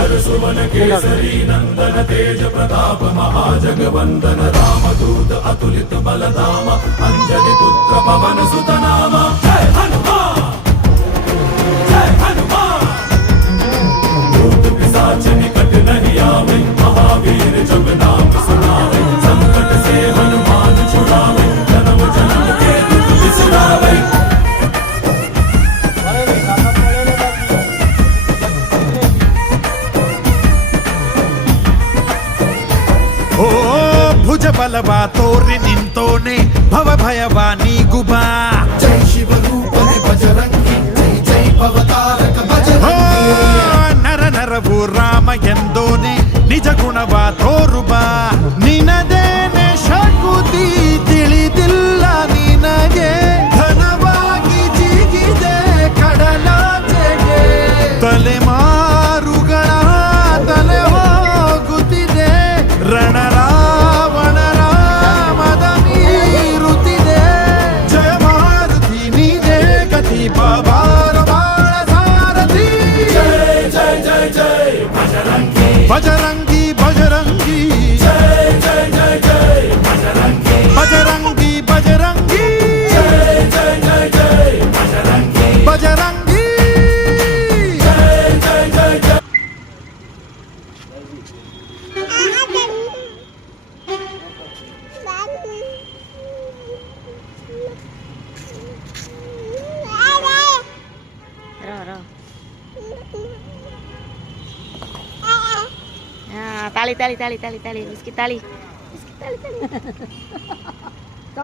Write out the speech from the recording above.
सुवन केसरी नंदन तेज प्रताप महाजगवंदन रामदूत अतुलित बलधाम अंजलि पुत्र पवन सुत नाम जय हनुमान जय हनुमान। भूत पिशाच निकट नहीं आवे महावीर जब नाम सुनावे संकट से हनुमान छुड़ावे जन्म जन्म के दुख बिसरावे। ओ भुज बलवा तोरि निंतोने भव भयवा नीगुबा जय शिव रूप बजरंगी जय जय भवतारक बजरंगी। नर नरवु राम ಎಂದೋನೆ ನಿಜ ಗುಣವಾ ತೋರುಬಾ ನಿನದೇನೆ ಶಕುತಿ ತಿಳಿದಿಲ್ಲ ನಿನಗೆ ಘನವಾಗಿ ಜಿಗಿದೆ ಕಡಲಾಚೆಗೆ ತಲೆಮಾರುಗಳ ತಲೆ ಹೋಗುತ್ತಿದೆ ರಣರಾವಣರ ಮದ ಮೀರುತ್ತಿದೆ ಜಯ ಮಾರುತಿ ನೀನೇ ಗತಿ ಬಾಬಾರ ಬಾಳ ಸಾರಥಿ जय जय जय जय बजरंगी बजरंगी बजरंगी जय जय जय जय बजरंगी बजरंगी बजरंगी जय जय जय जय बजरंगी बजरंगी जय जय जय जय। ताली ताली ताली ताली ताली उसकी ताली ताली